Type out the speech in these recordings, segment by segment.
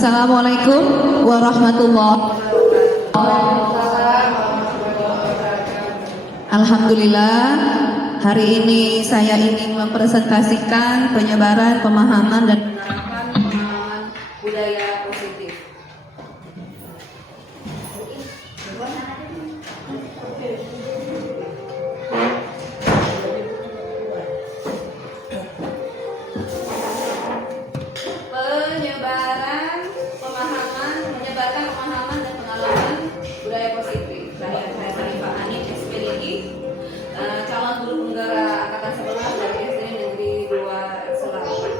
Assalamualaikum warahmatullahi wabarakatuh. Alhamdulillah, hari ini saya ingin mempresentasikan penyebaran pemahaman dan penerapan pemahaman budaya positif. Menyebarkan pemahaman dan pengalaman budaya positif. Saya Sarifah Anin, SPDI, calon guru penggerak angkatan 11 dari SD Negeri 2 Selatan.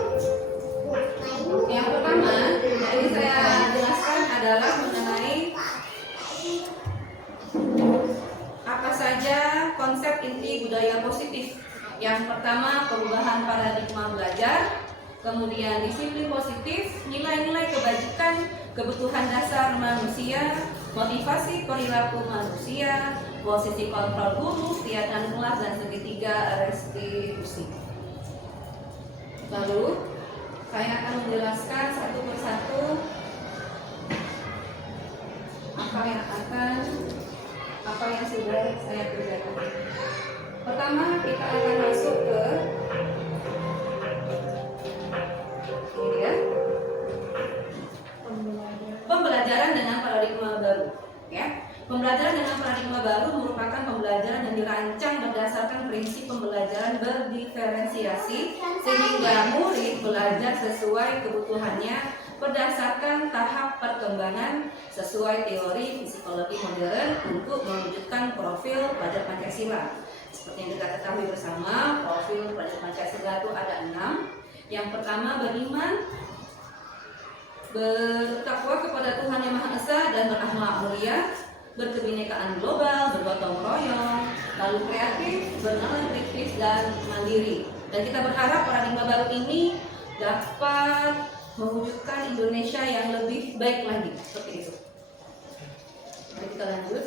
Yang pertama, yang ini saya jelaskan adalah mengenai apa saja konsep inti budaya positif. Yang pertama, perubahan paradigma belajar. Kemudian disiplin positif, nilai-nilai kebajikan, kebutuhan dasar manusia, motivasi perilaku manusia, posisi kontrol guru, kegiatan kelas, dan segitiga restitusi. Lalu saya akan menjelaskan satu persatu apa yang sudah saya kerjakan. Pertama, kita akan masuk ke pembelajaran dengan paradigma baru. Ya, pembelajaran dengan paradigma baru merupakan pembelajaran yang dirancang berdasarkan prinsip pembelajaran berdiferensiasi sehingga murid belajar sesuai kebutuhannya berdasarkan tahap perkembangan sesuai teori psikologi modern untuk mewujudkan profil pelajar Pancasila. Seperti yang kita ketahui bersama, profil pelajar Pancasila itu ada 6. Yang pertama, beriman, bertakwa kepada Tuhan Yang Maha Esa dan berakhlak mulia, berkebinekaan global, bergotong royong, lalu kreatif, bernalar kritis, dan mandiri. Dan kita berharap paradigma baru ini dapat mewujudkan Indonesia yang lebih baik lagi, seperti itu. Mari kita lanjut.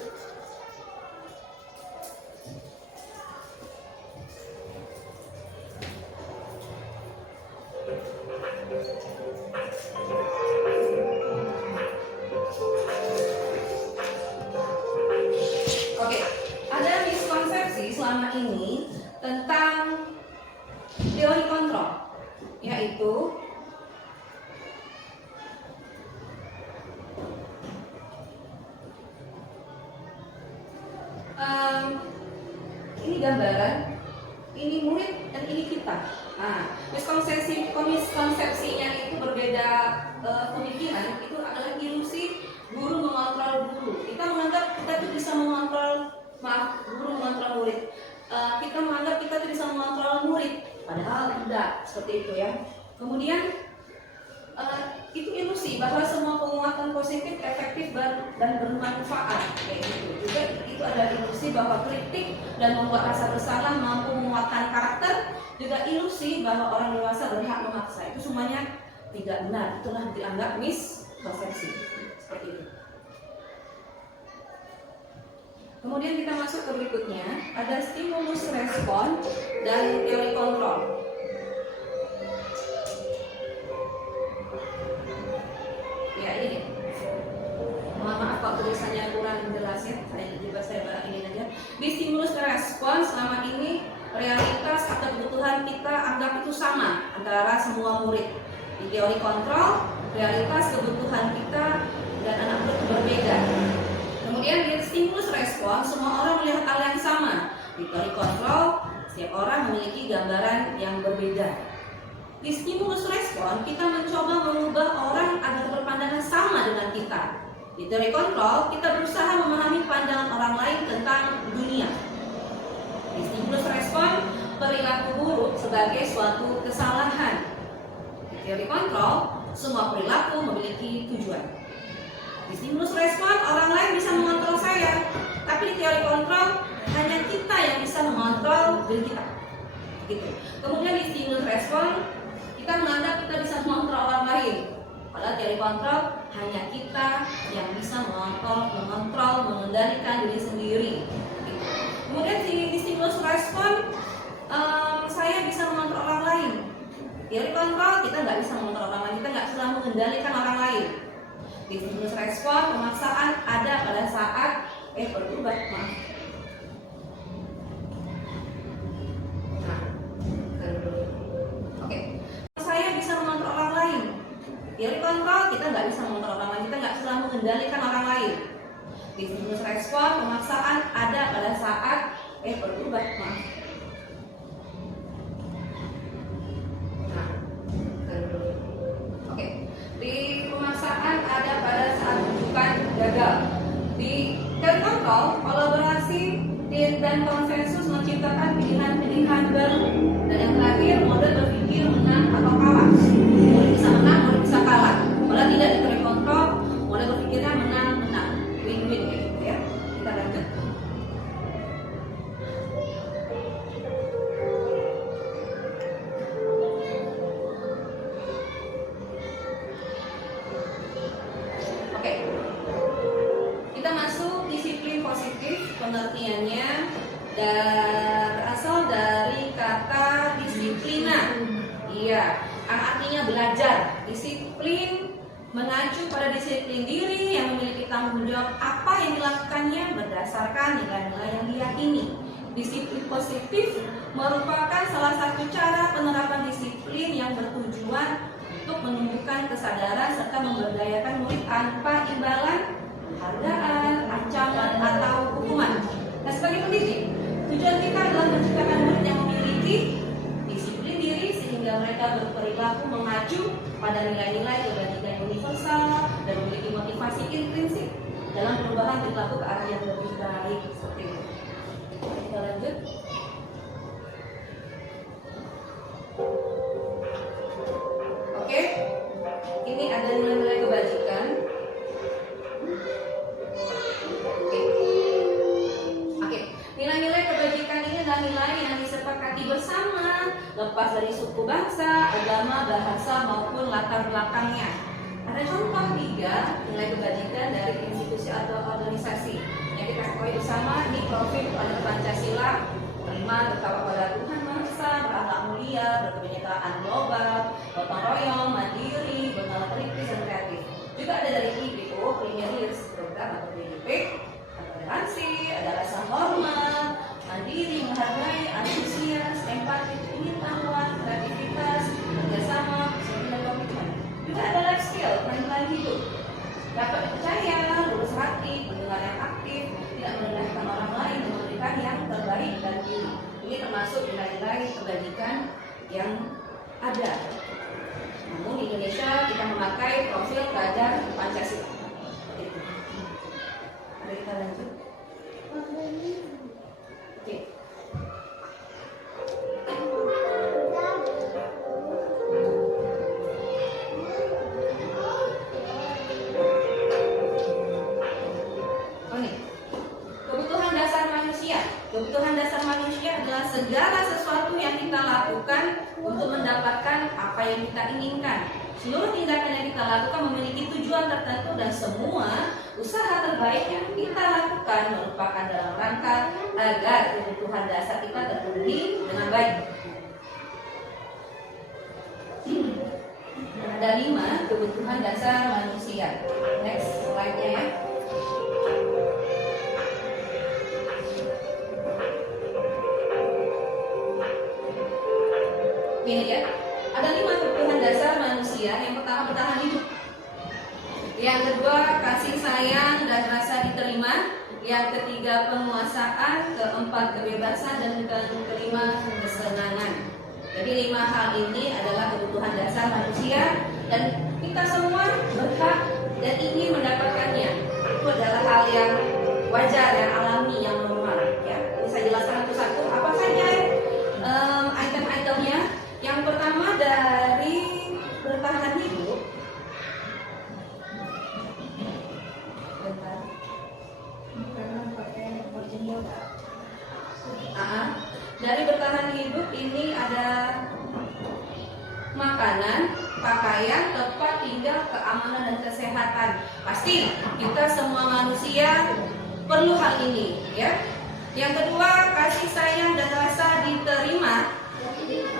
Selama ini tentang teori kontrol, yaitu ini gambaran, ini murid dan ini kita. Nah, miskonsepsinya itu berbeda pemikiran, itu adalah ilusi guru mengontrol guru. Kita menganggap kita itu bisa mengontrol guru mengontrol murid. Kita menganggap kita tidak bisa mengontrol murid, padahal tidak seperti itu ya. Kemudian itu ilusi bahwa semua penguatan positif efektif dan bermanfaat, kayak gitu. Juga itu ada ilusi bahwa kritik dan membuat rasa bersalah mampu menguatkan karakter. Juga ilusi bahwa orang dewasa berhak memaksa. Itu semuanya tidak benar. Itulah dianggap miskonsepsi seperti itu. Kemudian kita masuk ke berikutnya, ada stimulus respon dan teori kontrol. Ya ini, mohon maaf kalau tulisannya kurang jelas ya, saya ini aja. Di stimulus respon selama ini realitas atau kebutuhan kita anggap itu sama antara semua murid. Di teori kontrol, realitas kebutuhan kita dan anak murid berbeda. Kemudian di stimulus respon, semua orang melihat hal yang sama. Di teori kontrol, setiap orang memiliki gambaran yang berbeda. Di stimulus respon, kita mencoba mengubah orang agar berpandangan sama dengan kita. Di teori kontrol, kita berusaha memahami pandangan orang lain tentang dunia. Di stimulus respon, perilaku buruk sebagai suatu kesalahan. Di teori kontrol, semua perilaku memiliki tujuan. Di stimulus respon, orang lain bisa mengontrol saya, tapi di teori kontrol hanya kita yang bisa mengontrol diri kita. Gitu. Kemudian di stimulus respon, kita menganggap kita bisa mengontrol orang lain, padahal teori kontrol hanya kita yang bisa mengontrol, mengendalikan diri sendiri. Gitu. Kemudian di stimulus respon, saya bisa mengontrol orang lain. Teori kontrol kita nggak bisa mengontrol orang lain, kita nggak bisa mengendalikan orang lain. Stimulus respon pemaksaan ada pada saat berubah, maaf. Nah, oke. Saya bisa mengontrol orang lain. Theory kontrol kita nggak bisa mengontrol orang lain, kita nggak bisa mengendalikan orang lain. Stimulus respon pemaksaan ada pada saat berubah, maaf. Nah, oke. Di pemaksaan ada pada saat rujukan gagal. Di theory kontrol, kolaborasi dan konsensus menciptakan pilihan-pilihan baru. Dan yang terakhir, mode berpikir menang atau kalah. Mode bisa menang, mode bisa kalah. Kalau tidak di theory kontrol, mode berpikirnya menang-menang, win-win gitu ya. Kita lanjut. Oke. Kita masuk disiplin positif, pengertiannya berasal dari kata disiplina. Iya, yang artinya belajar. Disiplin mengacu pada disiplin diri yang memiliki tanggung jawab apa yang dilakukannya berdasarkan nilai-nilai yang diyakini. Disiplin positif merupakan salah satu cara penerapan disiplin yang bertujuan untuk menumbuhkan kesadaran serta memberdayakan murid tanpa imbalan, penghargaan, ancaman, atau hukuman. Nah, sebagai pendidik, tujuan kita adalah menciptakan murid yang memiliki disiplin diri sehingga mereka berperilaku mengacu pada nilai-nilai kebajikan universal dan memiliki motivasi intrinsik dalam perubahan perilaku ke arah yang lebih baik. Seperti itu. Kita lanjut. Oke, ini ada nilai-nilai kebajikan. Oke, nilai-nilai kebajikan ini adalah nilai yang disepakati bersama, lepas dari suku bangsa, agama, bahasa maupun latar belakangnya. Ada contoh 3 nilai kebajikan dari institusi atau organisasi yang kita ketahui bersama. Ini profil pada Pancasila: terima, bertakwa pada Tuhan Maha Esa, berakhlak mulia, berkebinekaan global, gotong royong, mandiri, bernalar kritis dan kreatif. Juga ada dari PBO, Premier Leaders Program atau PDP, toleransi, ada rasa hormat, mandiri, menghargai, antusias, empati, pengetahuan, kreativitas, kerjasama, persatuan dan komitmen. Juga ada life skill, penilaian hidup, dapat dipercaya, lurus hati, pendengar yang aktif, tidak merendahkan orang lain, dan memberikan yang terbaik dari diri. Ini termasuk nilai-nilai kebajikan yang ada. Namun di Indonesia kita memakai profil pelajar Pancasila. Mari kita lanjut. Oke. Kebutuhan dasar manusia adalah segala sesuatu yang kita lakukan untuk mendapatkan apa yang kita inginkan. Seluruh tindakan yang kita lakukan memiliki tujuan tertentu dan semua usaha terbaik yang kita lakukan merupakan dalam rangka agar kebutuhan dasar kita terpenuhi dengan baik. Ada 5 kebutuhan dasar manusia. Next slide-nya ya. Ini ya, ada 5 kebutuhan dasar manusia. Yang pertama, bertahan hidup. Yang kedua, kasih sayang dan rasa diterima. Yang ketiga, penguasaan. Keempat, kebebasan. Dan kelima, kesenangan. Jadi 5 hal ini adalah kebutuhan dasar manusia dan kita semua berhak dan ingin mendapatkannya. Itu adalah hal yang wajar, yang alami, yang normal. Ya, bisa jelaskan satu-satu apa saja item-itemnya. Yang pertama dari bertahan hidup. Dari bertahan hidup ini ada makanan, pakaian, tempat tinggal, keamanan dan kesehatan. Pasti kita semua manusia perlu hal ini, ya. Yang kedua, kasih sayang dan rasa diterima.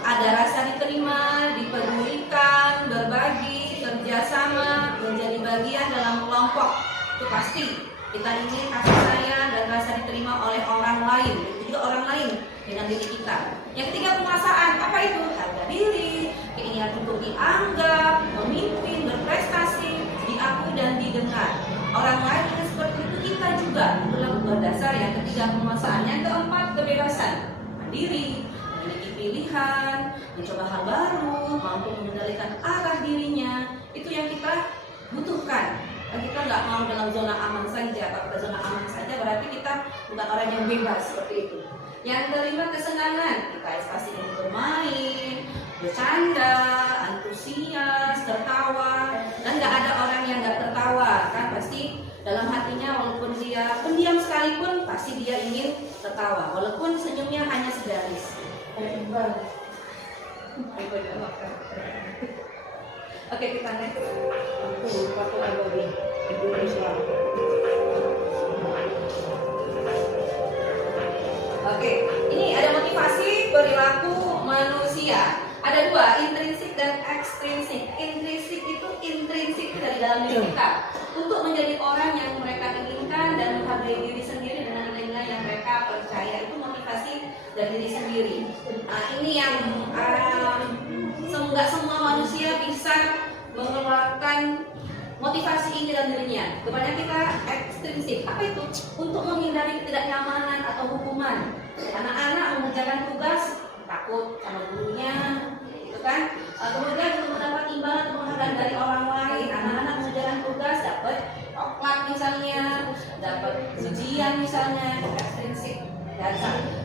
Ada rasa diterima, dipedulikan, berbagi, kerja bekerja sama, menjadi bagian dalam kelompok. Itu pasti kita ingin kasih sayang dan rasa diterima oleh orang lain, itu juga orang lain dengan diri kita. Yang ketiga, penguasaan. Apa itu? Harga diri, keinginan untuk dianggap, memimpin, berprestasi, diakui dan didengar. Orang lain ingin seperti itu, kita juga. Itulah berdasar yang ketiga, penguasaan. Yang keempat, kebebasan. Mandiri, memiliki pilihan, mencoba hal baru, mampu mengendalikan arah dirinya. Itu yang kita butuhkan. Dan kita nggak mau dalam zona aman saja. Kalau zona aman saja berarti kita bukan orang yang bebas seperti itu. Yang kelima, kesenangan. Kita pasti ingin bermain, bercanda, antusias, tertawa. Dan nggak ada orang yang nggak tertawa, kan? Pasti dalam hatinya walaupun dia pendiam sekalipun pasti dia ingin tertawa, walaupun senyumnya hanya segaris. Oke, kita next. Oke, ini ada motivasi perilaku manusia. Ada dua, intrinsik dan ekstrinsik. Intrinsik itu intrinsik dari dalam diri kita untuk menjadi orang yang mereka inginkan dan menghargai diri sendiri dengan nilai-nilai yang mereka percaya. Itu motivasi dari diri sendiri. Nah, ini yang nggak semua manusia bisa mengeluarkan motivasi ini dalam dirinya. Kebanyakan kita ekstrinsik. Apa itu? Untuk menghindari ketidaknyamanan atau hukuman. Anak-anak mengerjakan tugas takut sama gurunya, gitu kan? Kemudian untuk mendapat imbalan atau penghargaan dari orang lain, anak-anak mengerjakan tugas dapat coklat misalnya, dapat ujian misalnya, ekstrinsik.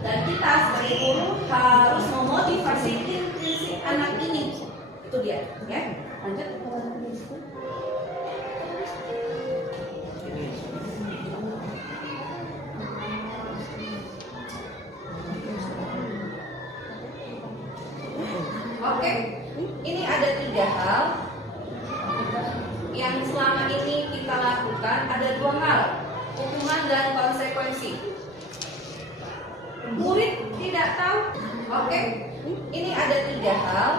Dan kita sebagai guru harus memotivasi intrinsik anak ini. Itu dia, ya. Lanjut. Oke, ini ada 3 hal yang selama ini kita lakukan. Ada 2 hal, hukuman dan konsekuensi. Murid tidak tahu. Oke, ini ada 3 hal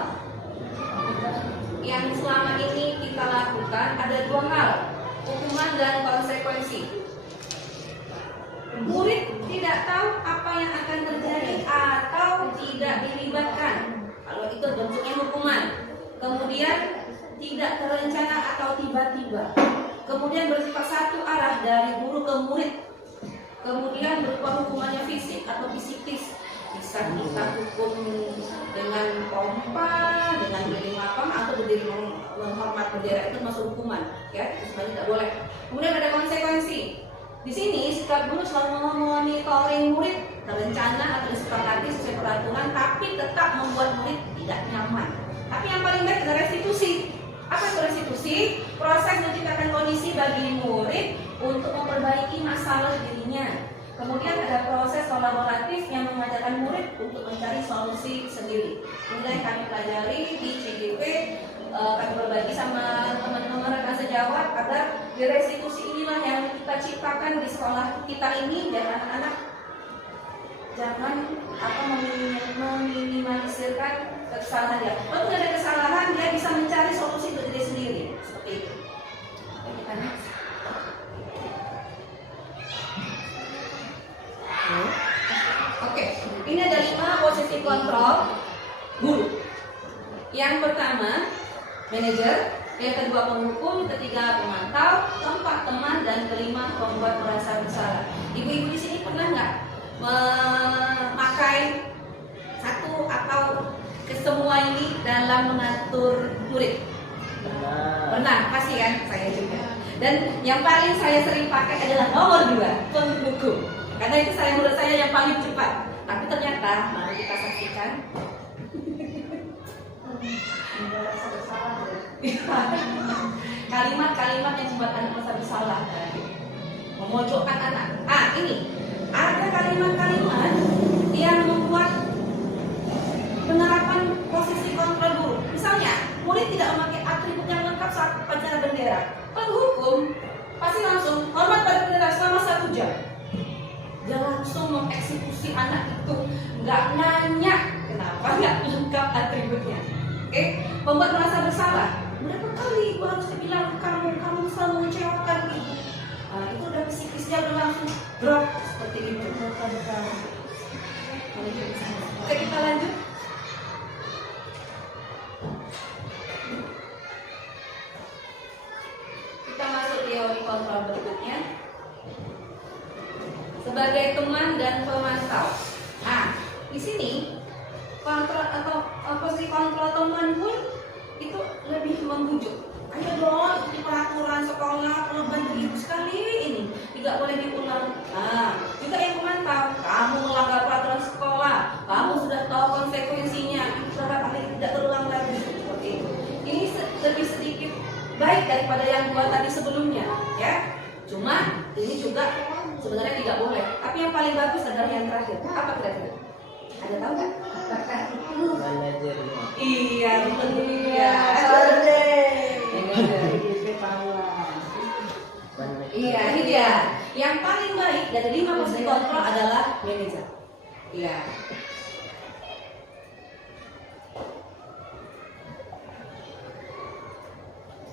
yang selama ini kita lakukan. Ada 2 hal, hukuman dan konsekuensi. Murid tidak tahu apa yang akan terjadi atau tidak dilibatkan. Kalau itu bentuknya hukuman. Kemudian tidak terencana atau tiba-tiba. Kemudian bersifat satu arah dari guru ke murid. Kemudian berupa hukumannya fisik atau psikis. Bisa kita hukum dengan pompa, dengan berdiri lapang atau berdiri menghormat bendera, itu masuk hukuman, ya, itu sebenarnya tidak boleh. Kemudian ada konsekuensi. Di sini sikap guru selalu memonitoring murid, terencana atau disepakati sesuai peraturan, tapi tetap membuat murid tidak nyaman. Tapi yang paling baik adalah restitusi. Apa itu restitusi? Proses menciptakan kondisi bagi murid untuk memperbaiki masalah dirinya. Kemudian ada proses kolaboratif yang mengajarkan murid untuk mencari solusi sendiri. Inilah yang kami pelajari di CGP. Kami berbagi sama teman-teman rekan sejawat agar di restitusi inilah yang kita ciptakan di sekolah kita ini, dan anak-anak jangan meminimalisirkan kesalahan dia. Walaupun ada kesalahan, dia bisa mencari solusi untuk diri sendiri. Seperti itu. Oke, ini ada 5 posisi kontrol guru. Yang pertama, manajer. Yang kedua, penghukum. Ketiga, pemantau. Keempat, teman. Dan kelima, pembuat merasa bersalah. Ibu-ibu di sini pernah nggak memakai satu atau kesemua ini dalam mengatur murid? Pernah, pasti kan? Saya juga. Dan yang paling saya sering pakai adalah nomor 2, penghukum. Karena itu menurut saya yang paling cepat. Tapi ternyata, mari kita saksikan. Kalimat-kalimat yang membuat anak merasa bersalah, memojokkan anak. Ini ada kalimat-kalimat yang membuat penerapan posisi kontrol guru. Misalnya, murid tidak memakai atribut yang lengkap saat upacara bendera. Penghukum pasti langsung hormat pada bendera selama 1 jam. Dia langsung mengeksekusi anak itu, nggak nanya kenapa nggak lengkap atributnya. Oke, membuat merasa bersalah. Berapa kali ibu harus bilang kamu selalu mengecewakan ibu. Itu udah psikisnya udah langsung drop seperti itu. Oke, kita lanjut. Kita masuk teori kontrol berikutnya. Sebagai teman dan pemantau. Nah, di sini kontrol atau posisi kontrol teman pun itu lebih membujuk. Ayo dong, ikuti peraturan sekolah, kalau bantu ibu sekali ini tidak boleh diulang. Nah, juga yang memantau, kamu melanggar peraturan sekolah, kamu sudah tahu konsekuensinya, itu berapa kali tidak terulang lagi seperti itu. Ini lebih sedikit baik daripada yang dua tadi sebelumnya, ya. Cuma ini juga sebenarnya tidak boleh. Tapi yang paling bagus adalah yang terakhir. Apa kira-kira? Ada tahu nggak? Manajernya. Iya, betul ya. Iya, ini dia. Yang paling baik dari 5 posisi kontrol adalah manajer. Iya.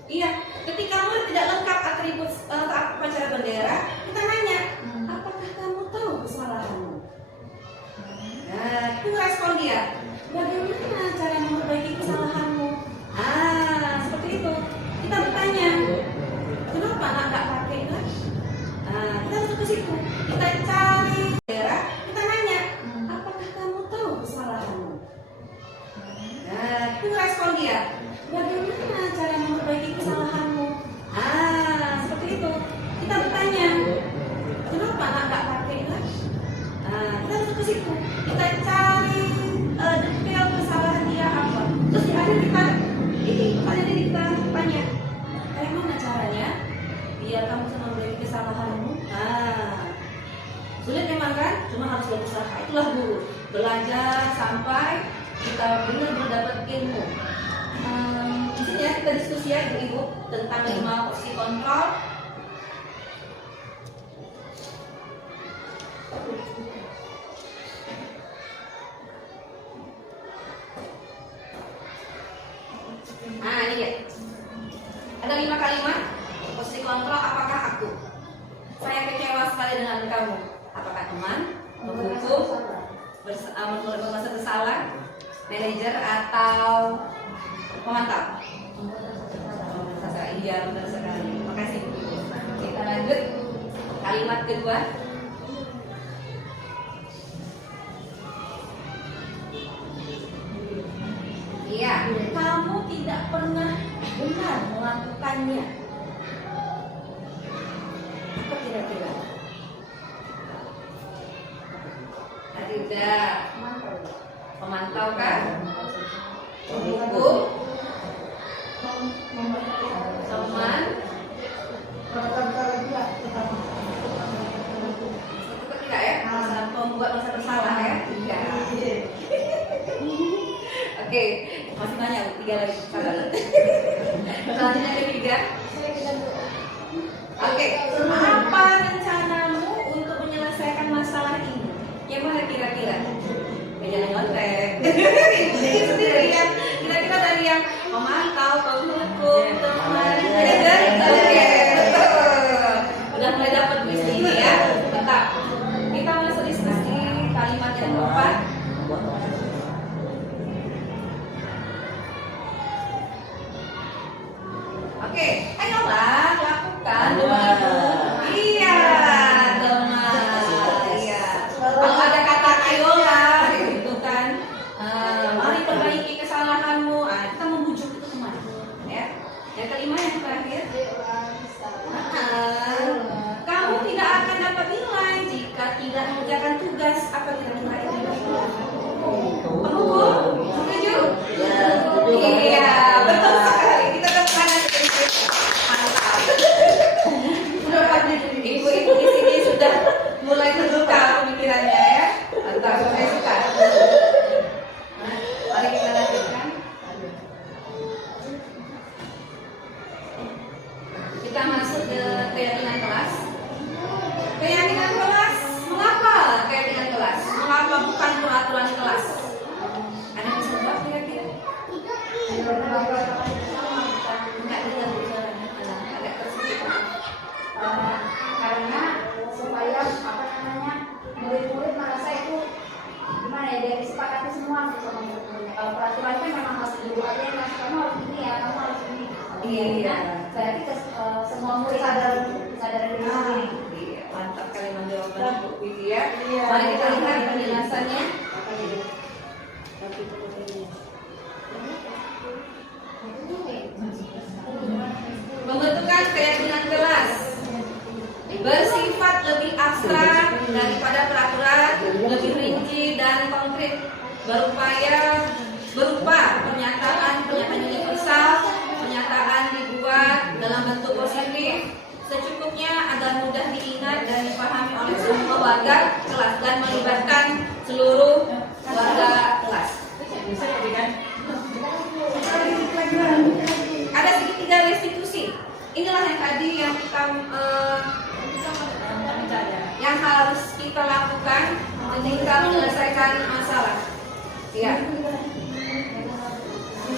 Iya, ketika kamu tidak lengkap atribut upacara bendera, kita nanya, apakah kamu tahu kesalahanmu? Nah, itu respon dia. Bagaimana cara memperbaiki kesalahanmu? Seperti itu. Kita bertanya, kenapa anak nggak pakai kan? Kita masuk ke situ. Kita cari bendera, kita nanya, apakah kamu tahu kesalahanmu? Nah, itu respon dia. Bagaimana cara memperbaiki kesalahanmu? Seperti itu. Kita bertanya, kenapa anak nggak pakai kan? Kita masuk ke situ. Kita cari detail kesalahan dia apa. Terus di akhir kita pertanyaan ini kita tanya, kayak mana caranya biar kamu bisa memperbaiki kesalahanmu? Sulit memang kan? Cuma harus berusaha. Itulah guru. Belajar sampai kita benar-benar dapat ilmu. Di sini ya kita diskusi ya ibu-ibu tentang 5 posisi kontrol. Ini dia. Ada 5 kalimat posisi kontrol. Apakah aku? Saya kecewa sekali dengan kamu. Apakah teman, menghukum, merasa bersalah, manajer atau pemantau? Iya, benar sekali. Makasih. Kita lanjut. Kalimat kedua. Iya, kamu tidak pernah benar melakukannya. Apa kira-kira? Tadi udah pemantau kan? Menghukum, teman, itu ketiga ya, membuat masa bersalah ya. Tiga. Oke, masih banyak 3 lagi. Selanjutnya ketiga. Oke, apa rencanamu untuk menyelesaikan masalah ini? Yang mana kira-kira? Jangan nyontek. Itu sendiri ya. Kira-kira dari yang memantau, penghukum, teman, manajer. Oke, betul. Udah mulai dapat misi ini ya. Tetap. Kita masuk diskusi kalimat yang keempat. Oke, ayolah lakukan dulu. Iya, teman. Iya. Kalau ada kata ayolah, gitu kan. Mari perbaiki kesalahanmu. Kita membujuk itu teman. Ya. Yang kelima yang terakhir. Kamu tidak akan dapat nilai jika tidak mengerjakan tugas. Apa kira-kira itu? Penghukum? Setuju? Iya, betul sekali. Kita tekan mantap. Ibu-ibu di sini sudah mulai terbuka pemikirannya ya. Mantap, saya suka. Mari kita lanjutkan. Kita masuk ke keyakinan kelas. Keyakinan kelas, mengapa keyakinan kelas? Mengapa bukan peraturan kelas? Ada yang bisa jawab kira-kira? semua sama murid-muridnya. Kalau peraturan kan memang harus guru aja yang ngasih, kamu harus ini ya, kamu harus ini. Iya. Berarti semua murid sadar diri sendiri. Iya, mantap kali menjawabnya Bu Widya. Iya. Mari kita lihat penjelasannya. Pembentukan keyakinan kelas bersifat lebih abstrak daripada peraturan, lebih rinci dan konkret, berupa pernyataan universal, pernyataan dibuat dalam bentuk positif secukupnya agar mudah diingat dan dipahami oleh semua warga kelas dan melibatkan seluruh warga kelas. Ada segitiga restitusi. Inilah yang tadi yang kita yang harus kita lakukan ketika menyelesaikan masalah. Iya.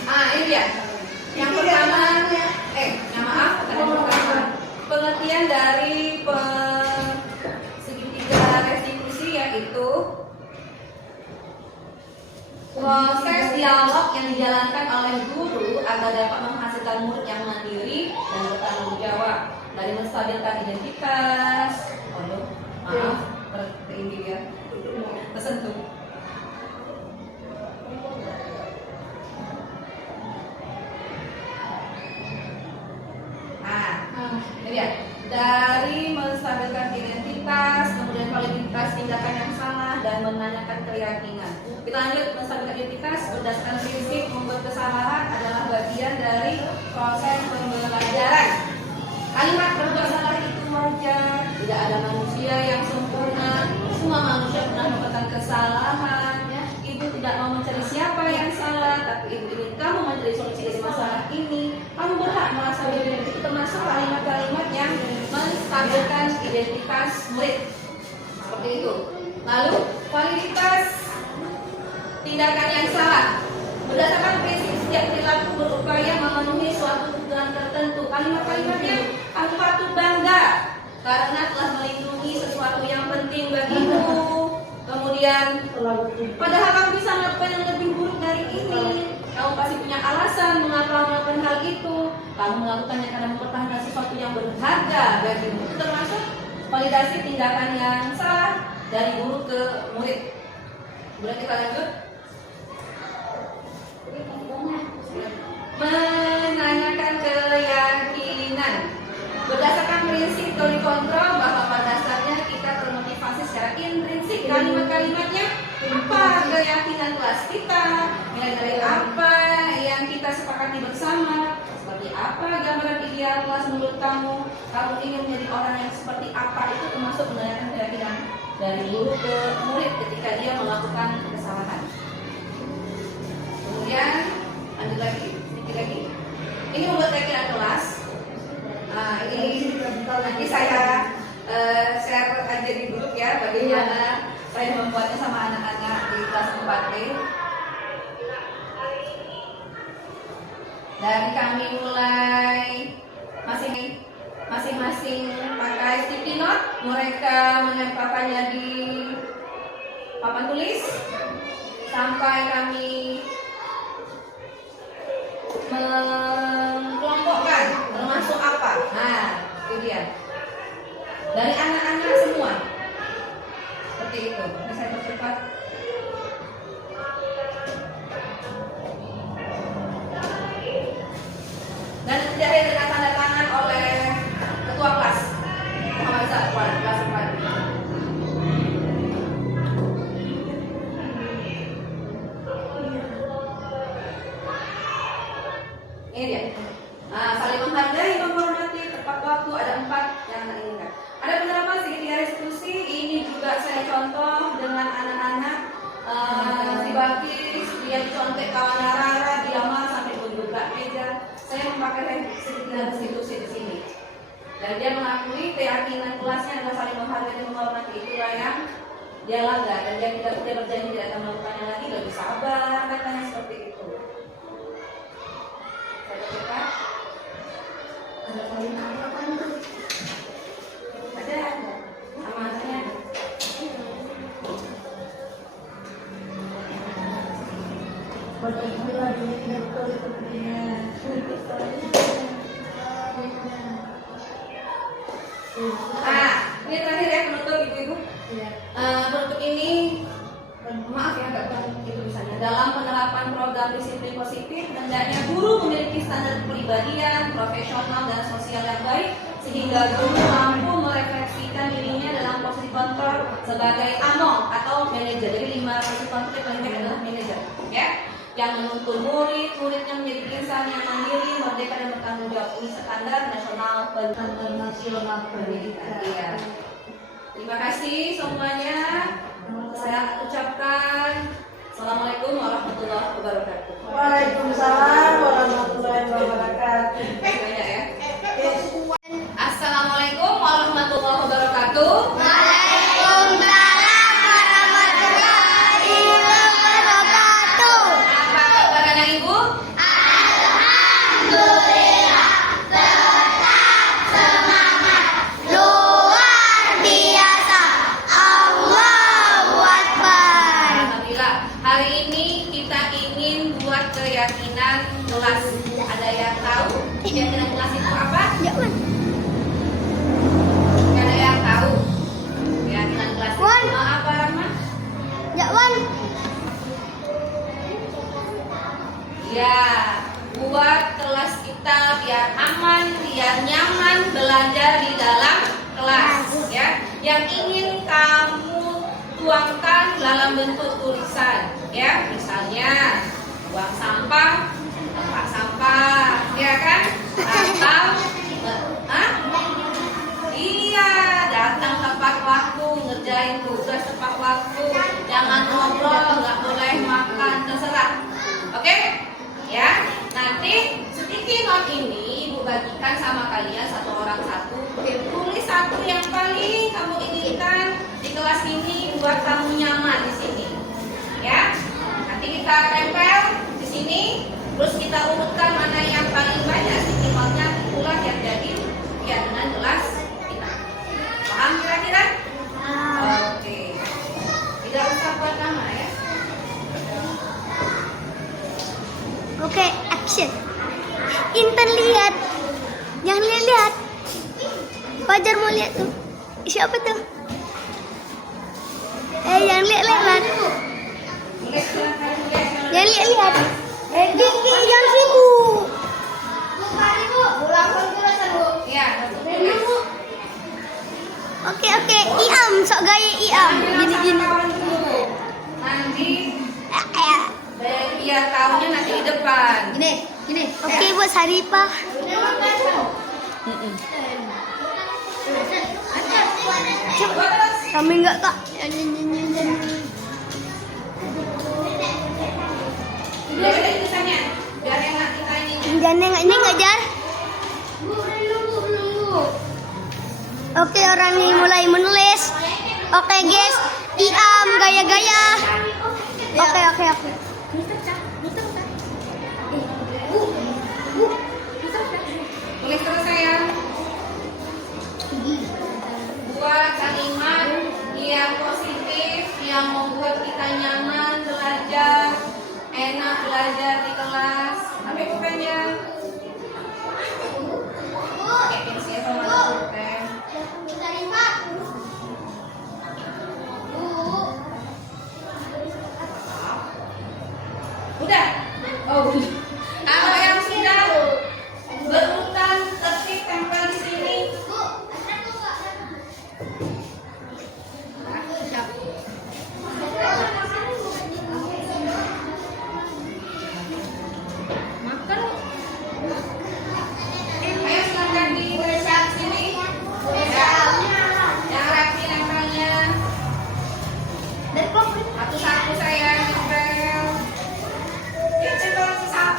Ini dia. Yang pertama, yang pertama, pengertian dari segitiga restitusi yaitu proses dialog yang dijalankan oleh guru agar dapat menghasilkan murid yang mandiri dan bertanggung jawab, dari menstabilkan identitas. Maaf, ini ya, tersentuh. Ini dia. Dari menstabilkan identitas, kemudian validitas tindakan yang salah dan menanyakan keyakinan. Kita lanjut, menstabilkan identitas berdasarkan prinsip membuat kesalahan adalah bagian dari proses pembelajaran. Kalimat berbuat salah itu wajar. Tidak ada manusia yang sempurna. Semua manusia pernah melakukan kesalahan. Ibu tidak mau mencari siapa yang salah, tapi ibu ingin kamu mencari solusi dari masalah ini. Kamu berhak merasa diri, itu termasuk kalimat-kalimat yang menstabilkan identitas murid. Seperti itu. Lalu validitas tindakan yang salah. Berdasarkan prinsip setiap perilaku berupaya memenuhi suatu tujuan tertentu. Kalimat-kalimatnya, kamu patut bangga karena telah melindungi sesuatu yang penting bagimu. Kemudian, padahal kamu bisa melakukan yang lebih buruk dari ini. Kamu pasti punya alasan mengapa melakukan hal itu. Kamu melakukannya karena mempertahankan sesuatu yang berharga bagimu. Itu termasuk validasi tindakan yang salah dari guru ke murid. Kemudian kita lanjut. Menanyakan keyakinan. Berdasarkan prinsip teori kontrol bahwa pada dasarnya kita termotivasi secara intrinsik. Kalimat-kalimatnya, apa keyakinan kelas kita, nilai-nilai apa yang kita sepakati bersama, seperti apa gambaran ideal kelas menurut kamu. Kamu ingin menjadi orang yang seperti apa, itu termasuk menanyakan keyakinan dari guru ke murid ketika dia melakukan kesalahan. Kemudian lanjut lagi, sedikit lagi. Ini membuat keyakinan kelas. Ini nanti saya share aja di grup ya, bagaimana saya membuatnya sama anak-anak di kelas 4B. Dan kami mulai masing-masing pakai sticky note, mereka menempelkannya di papan tulis sampai kami mengelompokkan termasuk apa. Nah, itu dia. Dari anak-anak semua. Seperti itu. Bisa percepat. Dan tidak ada tanda tangan oleh ketua kelas. Muhammad Zakwar, kelas 4. Ini dia. Nah, saling menghargai, menghormati, tepat waktu, ada 4 yang Anda inginkan. Ada penerapan segitiga restitusi. Ini juga saya contoh dengan anak-anak. Si Bakis, dia contek kawan Rara, dia mah sampai buka meja. Saya memakai segitiga restitusi di sini. Dan dia mengakui keyakinan kelasnya adalah saling menghargai dan menghormati. Itulah yang dia langgar. Dan dia berjanji tidak akan melakukannya lagi. Lebih sabar, katanya seperti itu. Saya cepat. Ada kalimat apa itu? Ada sama saya. Ah, ini terakhir ya penutup ibu-ibu. Penutup ini, maaf ya agak banyak itu misalnya. Dalam penerapan program disiplin positif, hendaknya guru memiliki standar kepribadian, profesional dan sosial yang baik, sehingga guru mampu merefleksikan dirinya dalam posisi kontrol sebagai among atau manajer. Jadi 5 posisi kontrol yang paling baik adalah manajer, ya. Yang menuntun murid-muridnya menjadi insan yang mandiri, merdeka dan bertanggung jawab. Ini standar nasional pendidikan. Iya. Terima kasih semuanya. Saya ucapkan Assalamualaikum warahmatullahi wabarakatuh. Waalaikumsalam warahmatullahi wabarakatuh. Banyak ya. Assalamualaikum warahmatullahi wabarakatuh. Waalaikumsalam warahmatullahi wabarakatuh. Apa kabar anak ibu? Alhamdulillah, tetap semangat, luar biasa. Allahu Akbar. Alhamdulillah. Hari ini kita ingin buat keyakinan kelas. Ada yang tahu keyakinan kelas itu apa? Jangan. Gak ada yang tahu. Keyakinan kelas itu Wan. apa, Rahma? Jangan. Ya, buat kelas kita biar aman, biar nyaman belajar di dalam kelas, ya. Yang ingin kamu tuangkan dalam bentuk tulisan, ya. Misalnya, buang sampah, tempat sampah, ya kan? Atau, iya, datang tepat waktu, ngerjain tugas tepat waktu, jangan ngobrol, nggak boleh makan, terserah. Oke? Ya, nanti sticky note ini ibu bagikan sama kalian satu orang satu. Tulis satu yang paling kamu inginkan di kelas ini buat kamu nyaman di sini. Ya, nanti kita tempel di sini, terus kita urutkan mana yang paling banyak sticky note-nya, itulah yang jadi keyakinan kelas kita. Paham kira-kira? Oke. Tidak usah buat nama ya. Oke, action. Intan lihat. Jangan lihat-lihat. Fajar mau lihat tuh. Siapa tuh? Jangan lihat-lihat. Tulis silakan tulis. Jangan lihat-lihat. Gigi, jangan sibuk. Ya, tulis. Oke, Iam, sok gaya Iam. Gini-gini. Nanti biar tahunya nanti di depan. Gini. Oke, buat Saripah. Coba terus. Kami enggak, Kak. Udah ada tulisannya. Biar enak kita ini. Jangan ini ngajar. Oke, orang ini mulai menulis. Oke, guys. Iam gaya-gaya. Oke. Tulis terus sayang. Buat kalimat yang positif, yang membuat kita nyaman belajar, enak belajar di kelas. Ambil pulpennya. Pakai pensil sama pulpen. Udah? Oh, udah. Kalau yang sudah berurutan tertib tempel di sini. Makan. Ayo silakan di sini. Ya. Yang rapi nempelnya. Satu-satu saya nempel. Ya, tempel satu.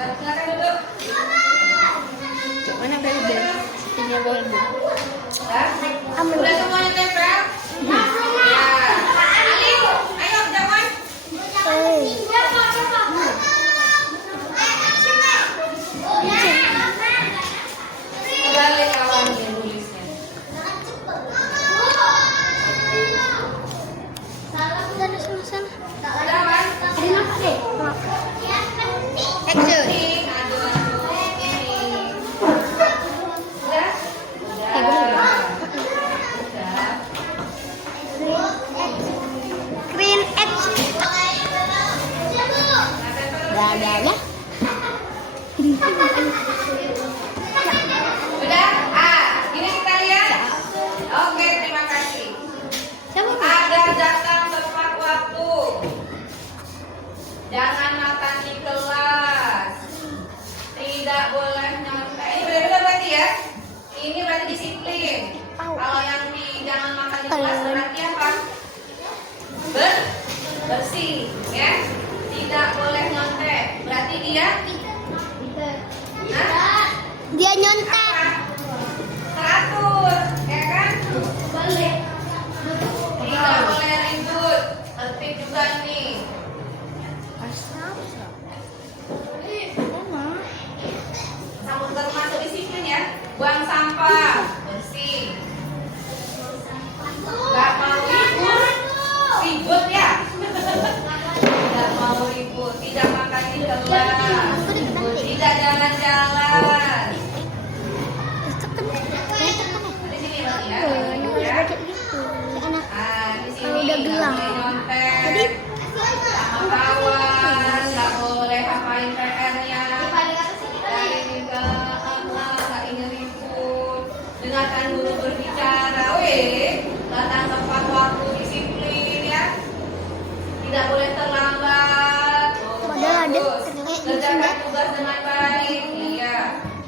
Silakan duduk. Mana bel? Sitinya bel. Udah semuanya tempel? Ya. Ali, ayo jangan. Kembali kawan ya tulisnya. Udah kan? Action. Ini, aduh, ini. Udah? Udah. Green action. Dadanya. Udah? Ini kita lihat. Oke, terima kasih. Siapa? Ada datang tepat waktu. Jangan makan di kelas. Tidak boleh nyontek. Ini benar-benar berarti ya. Ini berarti disiplin. Kalau yang di jangan makan di kelas berarti apa? Bersih, ya. Tidak boleh nyontek. Berarti dia Dia nyontek. teratur, ya kan? Tidak boleh ribut. Tertib juga nih. Termasuk disiplin ya. Buang sampah, bersih. Gak mau ribut ya. Tidak mau ribut, tidak makan di kelas, tidak jalan-jalan. Di sini berarti ya. Ya. Di sini Kalau udah nggak gelang. boleh nyontek sama kawan, nggak boleh apain PR-nya. Nggak ingin ribut. Dengarkan guru berbicara, datang tepat waktu, disiplin ya. Tidak boleh terlambat. Padahal ada Bagus. kayak Kerjakan tugas dengan baik. Iya.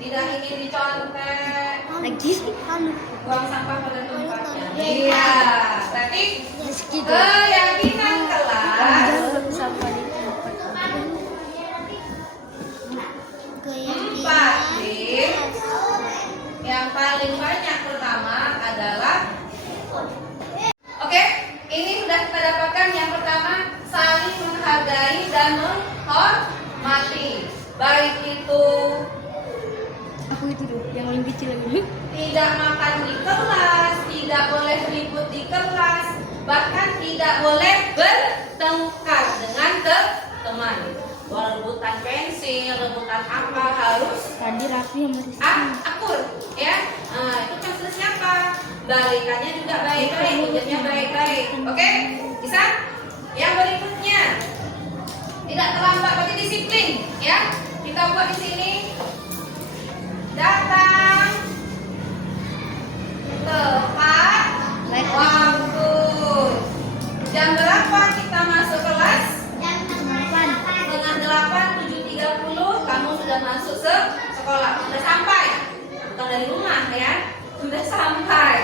Tidak ingin dicontek. Lagi sih halu. Buang sampah pada tempatnya. Iya. Berarti Segitu. keyakinan kelas. Sampai di tempat. Empat tim. Yang paling banyak pertama adalah Oke, ini sudah kita dapatkan. Yang pertama, saling menghargai dan menghormati. Baik itu Aku itu tuh yang paling kecil lagi. tidak makan di kelas, tidak boleh ribut di kelas, bahkan tidak boleh bertengkar dengan teman. Rebutan pensil, rebutan apa harus Tadi Raffi yang masih akur, ya. Itu pensilnya apa? Balikannya juga baik-baik, ujarnya baik-baik. Oke, bisa? Yang berikutnya, tidak terlambat, berarti disiplin, ya. Kita buat di sini. Datang tepat waktu. Jam berapa kita masuk kelas? Setengah 8, 7.30 kamu sudah masuk sekolah. Sudah sampai. Bukan dari rumah ya. Sudah sampai.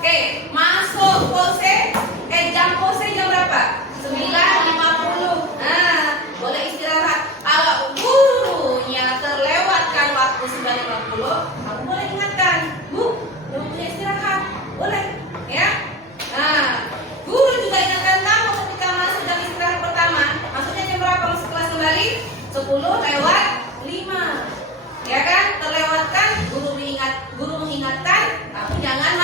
Oke, masuk pose. Jam pose jam berapa? 9.50. Nah, boleh istirahat. Kalau gurunya terlewatkan waktu 9.50, kamu boleh ingatkan, Bu, udah waktunya istirahat. Boleh, ya. Nah, guru juga ingatkan kamu ketika masuk jam istirahat pertama. Maksudnya jam berapa masuk kelas kembali? 10:05. Ya kan? Terlewatkan, guru mengingatkan, kamu jangan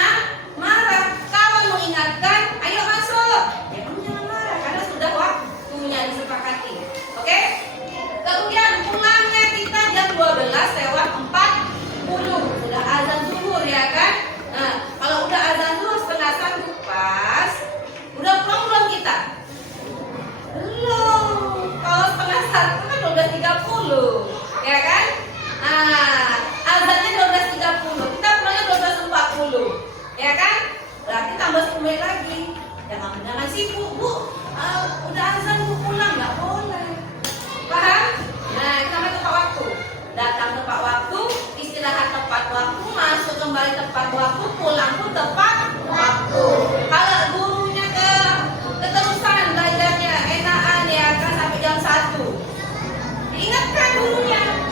marah. Kawan mengingatkan, ayo masuk. Ya kamu jangan marah karena sudah waktunya disepakati. Oke? Kemudian pulangnya kita jam 12:40. Sudah azan zuhur ya kan? Nah, kalau udah azan zuhur setengah 1 pas, udah pulang belum kita? Belum. Kalau setengah 1 kan 12.30, ya kan? Nah, azannya 12.30, kita pulangnya 12.40, ya kan? Berarti tambah 10 menit lagi. Jangan sibuk, Bu. Udah azan Bu pulang, nggak boleh. Paham? Nah, itu namanya tepat waktu. Datang tepat waktu, istirahat tepat waktu, masuk kembali tepat waktu, pulang pun tepat waktu. Kalau gurunya keterusan belajarnya, enakan ya kan sampai jam 1. Diingatkan gurunya,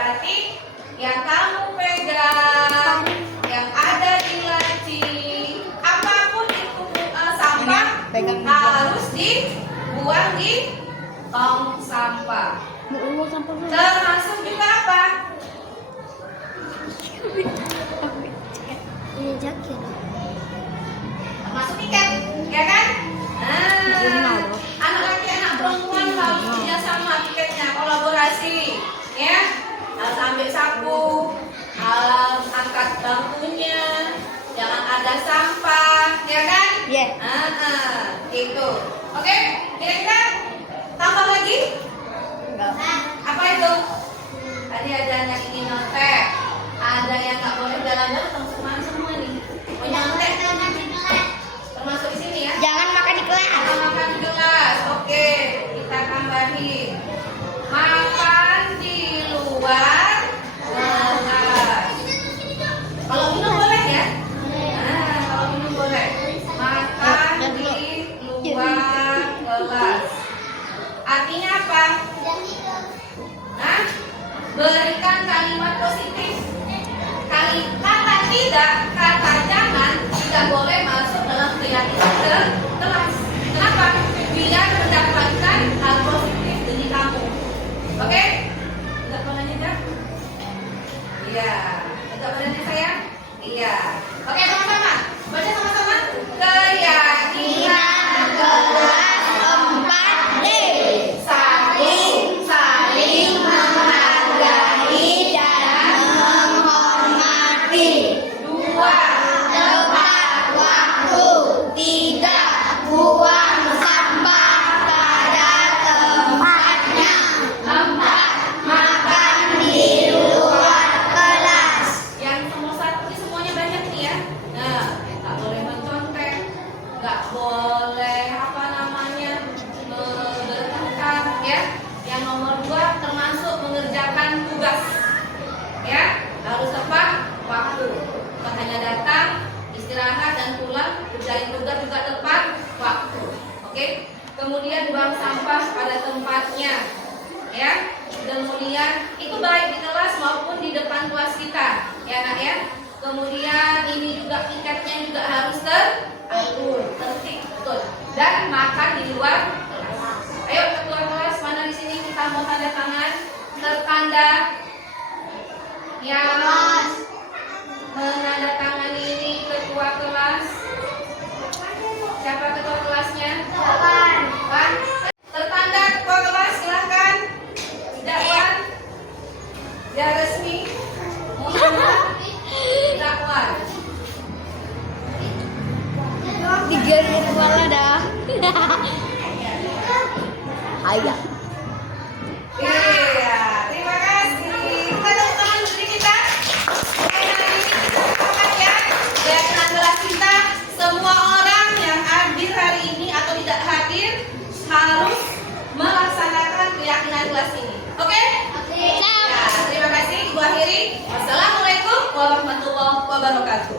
Berarti yang kamu pegang, yang ada di laci, apapun itu sampah harus dibuang di tong sampah. Termasuk juga apa? Ini jaket. Termasuk tiket, ya kan? Nah, anak laki anak perempuan harus kerjasama tiketnya, kolaborasi, ya. Harus ambil sapu, harus angkat bangkunya, jangan ada sampah, ya kan? Iya. Gitu. Oke, kira-kira tambah lagi? Enggak. Apa itu? Tadi ada yang ingin nyontek, ada yang nggak boleh jalan-jalan, termasuk mana semua nih? Mau nyontek? Termasuk di sini ya? Jangan makan di kelas. Atau makan di kelas. Oke, kita tambahin. Makan di luar kelas. Kalau minum boleh ya? Nah, kalau minum boleh. Makan di luar kelas. Artinya apa? Nah, berikan kalimat positif. Kata tidak, kata jangan tidak boleh masuk dalam keyakinan kelas. Kenapa? Biar mendapatkan hal positif dari kamu. Oke? Tidak boleh tidak? Iya. Tidak boleh sayang? Iya. Oke, sama-sama. Baca sama-sama. Keyakinan kelas 4D. Saling menghargai dan menghormati. 2. Tepat waktu. 3. Buang sampah pada tempatnya. 4. Makan di luar kelas. Yang nomor 1 ini semuanya banyak nih ya. Nah, nggak boleh mencontek, nggak boleh apa namanya bertengkar ya. Yang nomor 2 termasuk mengerjakan tugas ya, harus tepat waktu. Bukan hanya datang, istirahat dan pulang, kerjain tugas juga tepat waktu. Oke. Kemudian buang sampah pada tempatnya ya. Kemudian itu baik di kelas maupun di depan kelas kita ya nak ya. Kemudian ini juga tiketnya juga harus teratur, tertib, betul. Dan makan di luar kelas. Ayo ketua kelas, mana di sini kita mau tanda tangan tertanda yang menandatangani ini ketua kelas. Siapa ketua kelasnya? Wan. Tertanda ketua kelas, silahkan. Tidak Wan. Biar resmi. Muhammad. Tidak Wan. Digaris kepala dah. Ayah. Iya, terima kasih. Kita tepuk tangan diri kita. Oke, hari ini kita sepakat ya. Keyakinan kelas kita, semua orang yang hadir hari ini atau tidak hadir harus melaksanakan keyakinan kelas ini. Oke? Ya, terima kasih. Ibu akhiri. Wassalamualaikum warahmatullahi wabarakatuh.